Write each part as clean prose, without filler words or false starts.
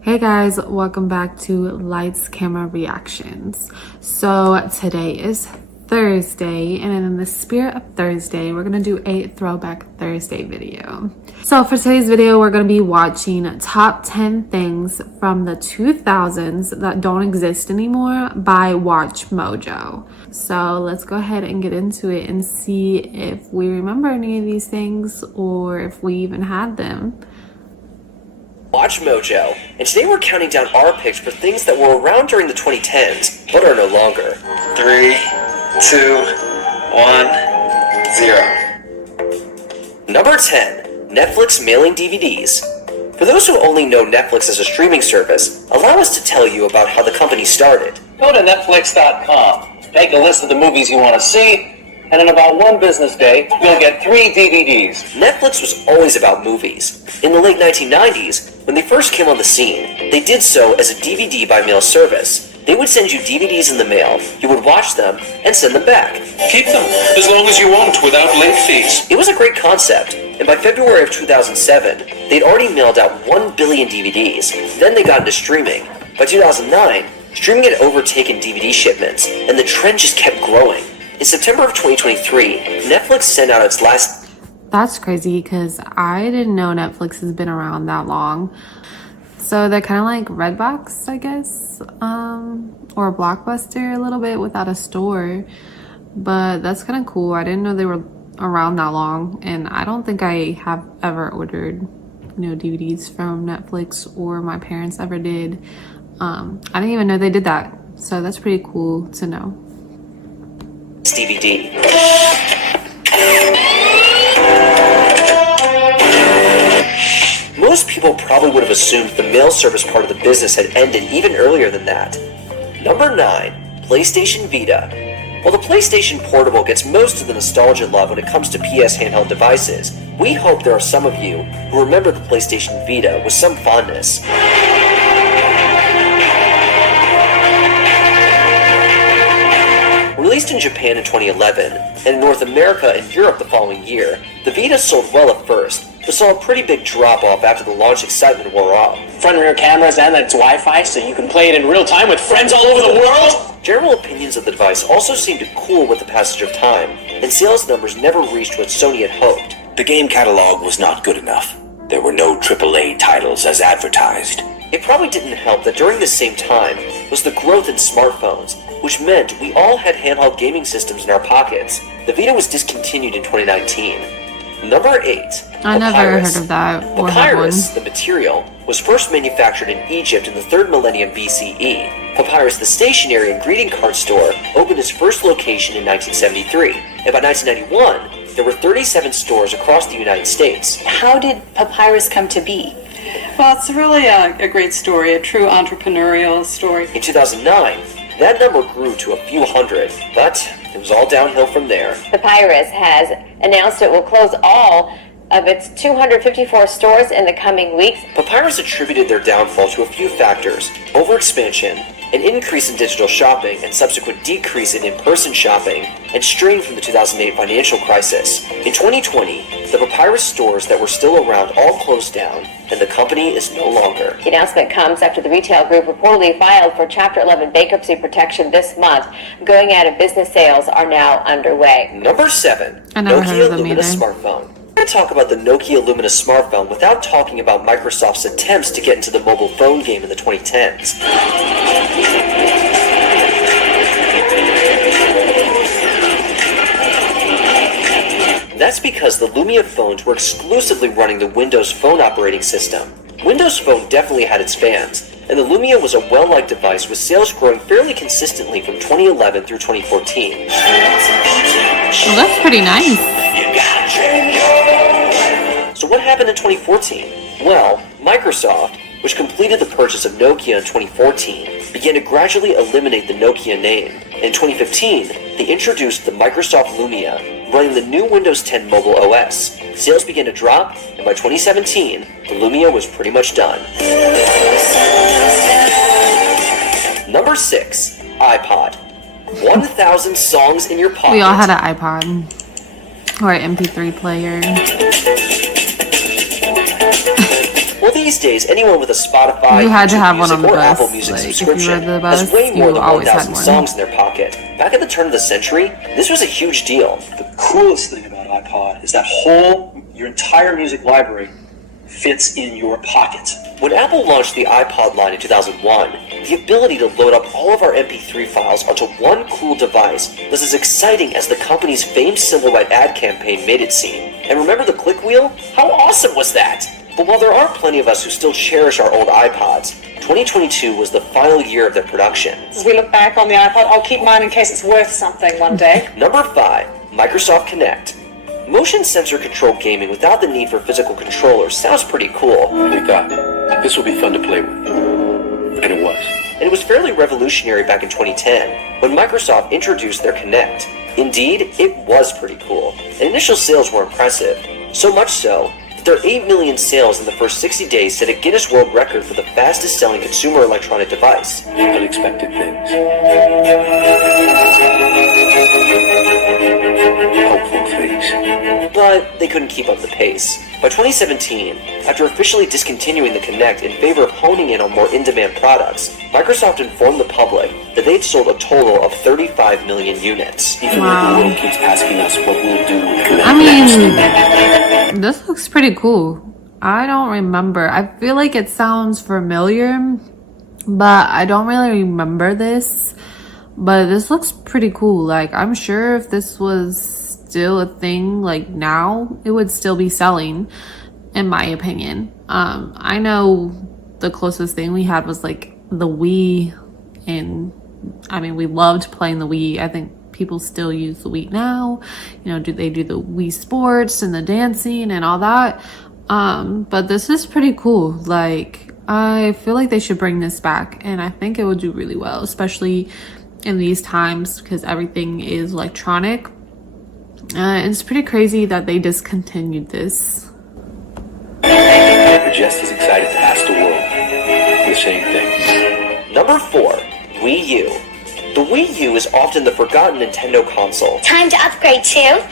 Hey guys, welcome back to Lights Camera Reactions. So today is Thursday, and in the spirit of Thursday, we're gonna do a Throwback Thursday video. So for today's video, we're gonna be watching top 10 things from the 2000s that don't exist anymore by Watch Mojo. So let's go ahead and get into it and see if we remember any of these things or if we even had them. Watch Mojo, and today we're counting down our picks for things that were around during the 2010s, but are no longer. 3, 2, 1, 0. Number 10, Netflix mailing DVDs. For those who only know Netflix as a streaming service, allow us to tell you about how the company started. Go to Netflix.com, make a list of the movies you want to see, and in about one business day, you'll get 3 DVDs. Netflix was always about movies. In the late 1990s, when they first came on the scene, they did so as a DVD by mail service. They would send you DVDs in the mail, you would watch them, and send them back. Keep them as long as you want without late fees. It was a great concept, and by February of 2007, they'd already mailed out 1 billion DVDs. Then they got into streaming. By 2009, streaming had overtaken DVD shipments, and the trend just kept growing. In September of 2023, Netflix sent out its last... That's crazy because I didn't know Netflix has been around that long. So they're kind of like Redbox, I guess, or Blockbuster a little bit without a store. But that's kind of cool. I didn't know they were around that long, and I don't think I have ever ordered, DVDs from Netflix, or my parents ever did. I didn't even know they did that. So that's pretty cool to know. DVD. Most people probably would have assumed the mail service part of the business had ended even earlier than that. Number 9, PlayStation Vita. While the PlayStation Portable gets most of the nostalgia love when it comes to PS handheld devices, we hope there are some of you who remember the PlayStation Vita with some fondness. Released in Japan in 2011, and in North America and Europe the following year, the Vita sold well at first, but saw a pretty big drop-off after the launch excitement wore off. Front and rear cameras, and it's Wi-Fi, so you can play it in real time with friends all over the world. General opinions of the device also seemed to cool with the passage of time, and sales numbers never reached what Sony had hoped. The game catalog was not good enough. There were no AAA titles as advertised. It probably didn't help that during this same time was the growth in smartphones, which meant we all had handheld gaming systems in our pockets. The Vita was discontinued in 2019. Number 8. I never heard of that or had one. Papyrus, the material, was first manufactured in Egypt in the 3rd millennium BCE. Papyrus, the stationery and greeting card store, opened its first location in 1973, and by 1991, there were 37 stores across the United States. How did Papyrus come to be? Well, it's really a great story, a true entrepreneurial story. In 2009, that number grew to a few hundred, but it was all downhill from there. Papyrus has announced it will close all of its 254 stores in the coming weeks. Papyrus attributed their downfall to a few factors: overexpansion, an increase in digital shopping and subsequent decrease in in-person shopping, and strain from the 2008 financial crisis. In 2020, the Papyrus stores that were still around all closed down, and the company is no longer. The announcement comes after the retail group reportedly filed for Chapter 11 bankruptcy protection this month. Going out of business sales are now underway. Number 7, I never heard Nokia of them Lumia either. smartphone. We're going to talk about the Nokia Lumia smartphone without talking about Microsoft's attempts to get into the mobile phone game in the 2010s. That's because the Lumia phones were exclusively running the Windows Phone operating system. Windows Phone definitely had its fans, and the Lumia was a well-liked device with sales growing fairly consistently from 2011 through 2014. Well, that's pretty nice. So what happened in 2014? Well, Microsoft, which completed the purchase of Nokia in 2014, began to gradually eliminate the Nokia name. In 2015, they introduced the Microsoft Lumia, running the new Windows 10 mobile OS. Sales began to drop, and by 2017, the Lumia was pretty much done. Number 6, iPod. 1,000 songs in your pocket. We all had an iPod or an MP3 player. Well, these days, anyone with a Spotify, You had to YouTube have one Music, on the or bus. Apple Music Like, if you subscription rode the has bus, way more you than always had 1,000 one. songs in their pocket. Back at the turn of the century, this was a huge deal. The coolest thing about iPod is that your entire music library fits in your pocket. When Apple launched the iPod line in 2001, the ability to load up all of our MP3 files onto one cool device was as exciting as the company's famed Silverlight ad campaign made it seem. And remember the click wheel? How awesome was that? But while there are plenty of us who still cherish our old iPods, 2022 was the final year of their production. As we look back on the iPod, I'll keep mine in case it's worth something one day. Number 5, Microsoft Kinect. Motion sensor controlled gaming without the need for physical controllers sounds pretty cool. We thought this would be fun to play with. And it was. And it was fairly revolutionary back in 2010 when Microsoft introduced their Kinect. Indeed, it was pretty cool, and initial sales were impressive. So much so that their 8 million sales in the first 60 days set a Guinness World Record for the fastest selling consumer electronic device. Unexpected things. Hopeful things. But they couldn't keep up the pace. By 2017, after officially discontinuing the Kinect in favor of honing in on more in-demand products, Microsoft informed the public that they'd sold a total of 35 million units. Even Wow. though the world keeps asking us what we'll do with Kinect I next. mean, this looks pretty cool. I don't remember. I feel like it sounds familiar, but I don't really remember this. But this looks pretty cool. Like, I'm sure if this was still a thing, like now, it would still be selling, in my opinion. I know the closest thing we had was like the Wii, and I mean, we loved playing the Wii. I think people still use the Wii now. You know, they do the Wii Sports and the dancing and all that. But this is pretty cool. Like, I feel like they should bring this back, and I think it would do really well, especially in these times because everything is electronic. It's pretty crazy that they discontinued this. We're just as excited to ask the world the same thing. Number 4, Wii U. The Wii U is often the forgotten Nintendo console. Time to upgrade to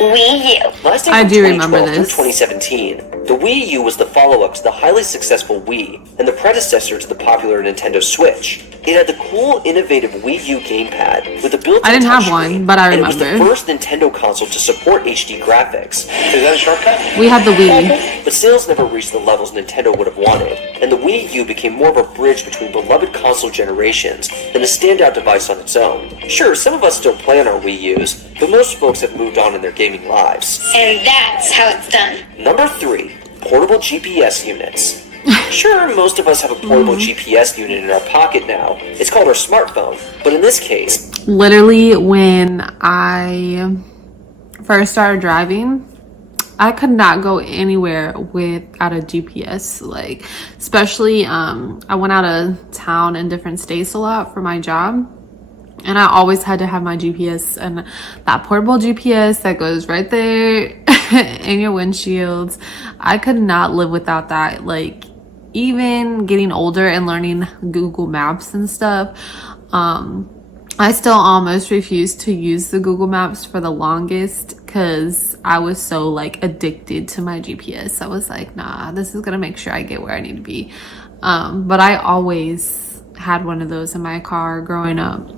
Wii U. Lasting I from do 2012 remember through this. 2017, the Wii U was the follow-up to the highly successful Wii and the predecessor to the popular Nintendo Switch. It had the cool, innovative Wii U gamepad with a built-in I didn't have touchscreen, one, but I and it was the remember. first Nintendo console to support HD graphics. Is that a shortcut? We had the Wii. But sales never reached the levels Nintendo would have wanted, and the Wii U became more of a bridge between beloved console generations than a standout device on its own. Sure, some of us still play on our Wii U's, but most folks have moved on in their gaming lives. And that's how it's done. Number 3, portable GPS units. Sure, most of us have a portable GPS unit in our pocket now. It's called our smartphone, but in this case, Literally, when I first started driving, I could not go anywhere without a GPS. Like, especially, I went out of town in different states a lot for my job. And I always had to have my GPS, and that portable GPS that goes right there in your windshield. I could not live without that. Like, even getting older and learning Google Maps and stuff, I still almost refused to use the Google Maps for the longest because I was so like addicted to my GPS. I was like, nah, this is gonna make sure I get where I need to be. But I always had one of those in my car growing up.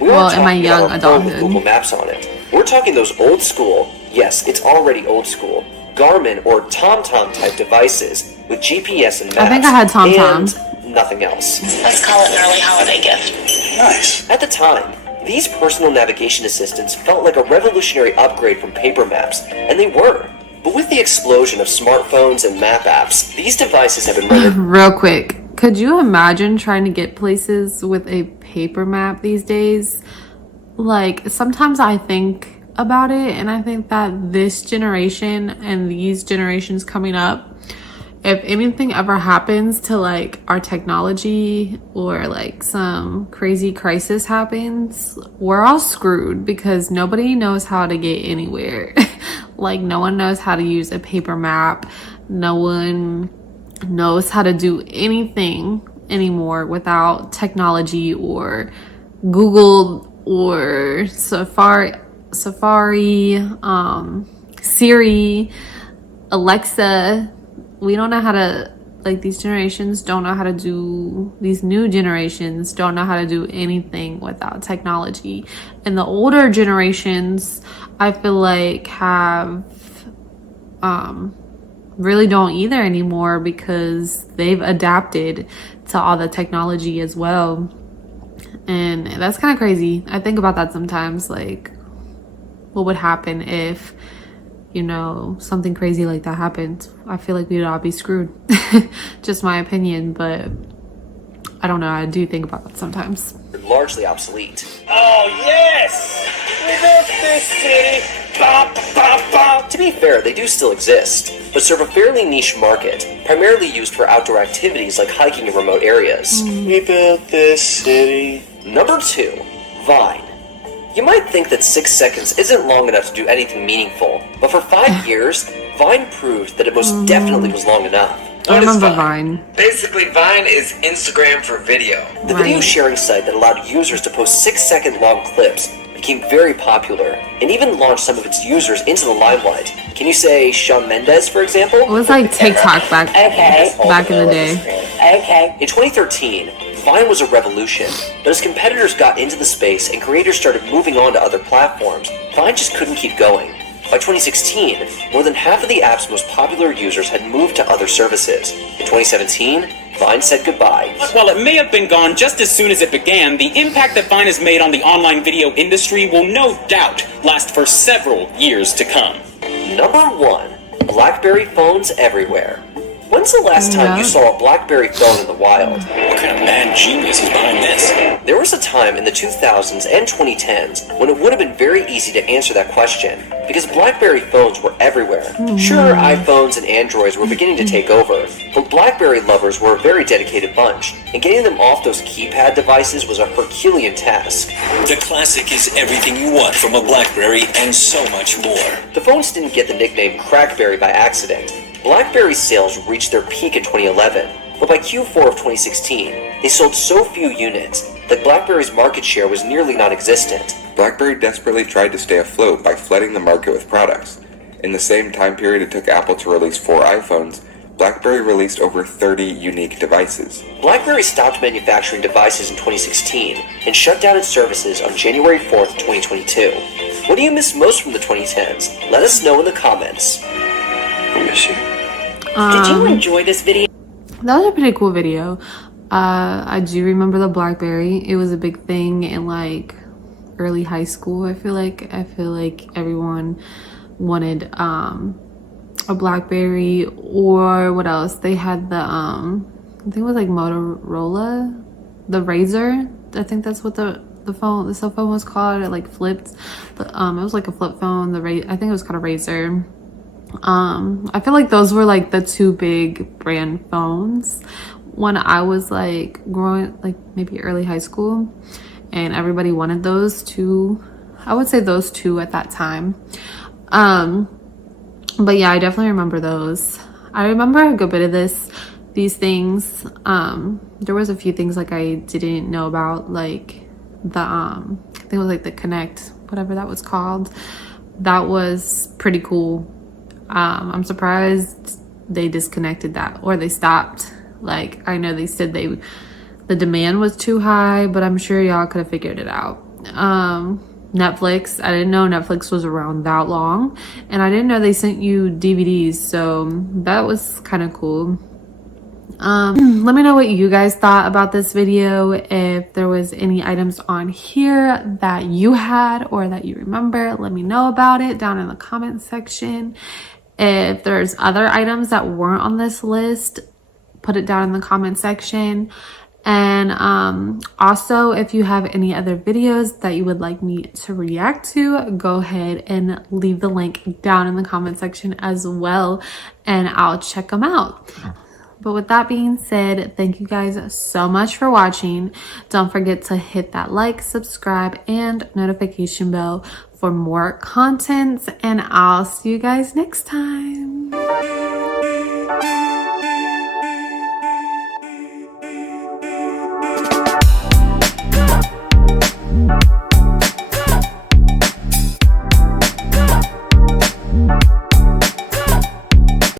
we Well, aren't in my talking young about our phone with adulthood. Google Maps on it. We're talking those old school, yes, it's already old school, Garmin or TomTom type devices with GPS and maps. I think I had TomTom. And nothing else. Let's call it an early holiday gift. Nice. At the time, these personal navigation assistants felt like a revolutionary upgrade from paper maps, and they were. But with the explosion of smartphones and map apps, these devices have been rendered Real quick, could you imagine trying to get places with a paper map these days? Like, sometimes I think about it, and I think that this generation and these generations coming up, if anything ever happens to like our technology or like some crazy crisis happens, we're all screwed because nobody knows how to get anywhere. Like, no one knows how to use a paper map. No one knows how to do anything anymore without technology or Google or Safari, Siri, Alexa. We don't know how to, like, these generations don't know how to do, these new generations don't know how to do anything without technology. And the older generations, I feel like, have really don't either anymore, because they've adapted to all the technology as well. And that's kind of crazy. I think about that sometimes, like, what would happen if, you know, something crazy like that happened? I feel like we would all be screwed. Just my opinion, but I don't know. I do think about that sometimes. Largely obsolete. Oh, yes! We built this city! Bop, bop, bop! To be fair, they do still exist, but serve a fairly niche market, primarily used for outdoor activities like hiking in remote areas. We built this city. Number 2, Vine. You might think that 6 seconds isn't long enough to do anything meaningful, but for 5 years, Vine proved that it most definitely was long enough. I remember Vine. Basically, Vine is Instagram for video. The video sharing site that allowed users to post 6-second long clips became very popular, and even launched some of its users into the limelight. Can you say Shawn Mendes, for example? It was like TikTok back in the day. Okay. In 2013, Vine was a revolution, but as competitors got into the space and creators started moving on to other platforms, Vine just couldn't keep going. By 2016, more than half of the app's most popular users had moved to other services. In 2017, Vine said goodbye. While it may have been gone just as soon as it began, the impact that Vine has made on the online video industry will no doubt last for several years to come. Number 1, BlackBerry phones everywhere. When's the last time you saw a BlackBerry phone in the wild? What kind of mad genius is behind this? There was a time in the 2000s and 2010s when it would have been very easy to answer that question, because BlackBerry phones were everywhere. Sure, iPhones and Androids were beginning to take over, but BlackBerry lovers were a very dedicated bunch, and getting them off those keypad devices was a Herculean task. The classic is everything you want from a BlackBerry and so much more. The phones didn't get the nickname Crackberry by accident. BlackBerry sales reached their peak in 2011, but by Q4 of 2016, they sold so few units that BlackBerry's market share was nearly non-existent. BlackBerry desperately tried to stay afloat by flooding the market with products. In the same time period it took Apple to release 4 iPhones, BlackBerry released over 30 unique devices. BlackBerry stopped manufacturing devices in 2016 and shut down its services on January 4th, 2022. What do you miss most from the 2010s? Let us know in the comments. I miss you. Did you enjoy this video? That was a pretty cool video. I do remember the BlackBerry. It was a big thing in like early high school. I feel like everyone wanted a BlackBerry, or what else? They had the I think it was like Motorola, the Razr. I think that's what the cell phone was called. It like flipped. But it was like a flip phone. I think it was called a Razr. I feel like those were like the 2 big brand phones when I was like growing, like maybe early high school, and everybody wanted those 2. I would say those 2 at that time. But yeah, I definitely remember those. I remember a good bit of these things. There was a few things like I didn't know about, like the I think it was like the Connect, whatever that was called. That was pretty cool. I'm surprised they disconnected that, or they stopped. Like, I know they said the demand was too high, but I'm sure y'all could have figured it out. Netflix, I didn't know Netflix was around that long, and I didn't know they sent you DVDs, so that was kind of cool. Let me know what you guys thought about this video. If there was any items on here that you had or that you remember, let me know about it down in the comment section. If there's other items that weren't on this list, put it down in the comment section. And also, if you have any other videos that you would like me to react to, go ahead and leave the link down in the comment section as well, and I'll check them out. But with that being said, thank you guys so much for watching. Don't forget to hit that like, subscribe, and notification bell for more content, and I'll see you guys next time.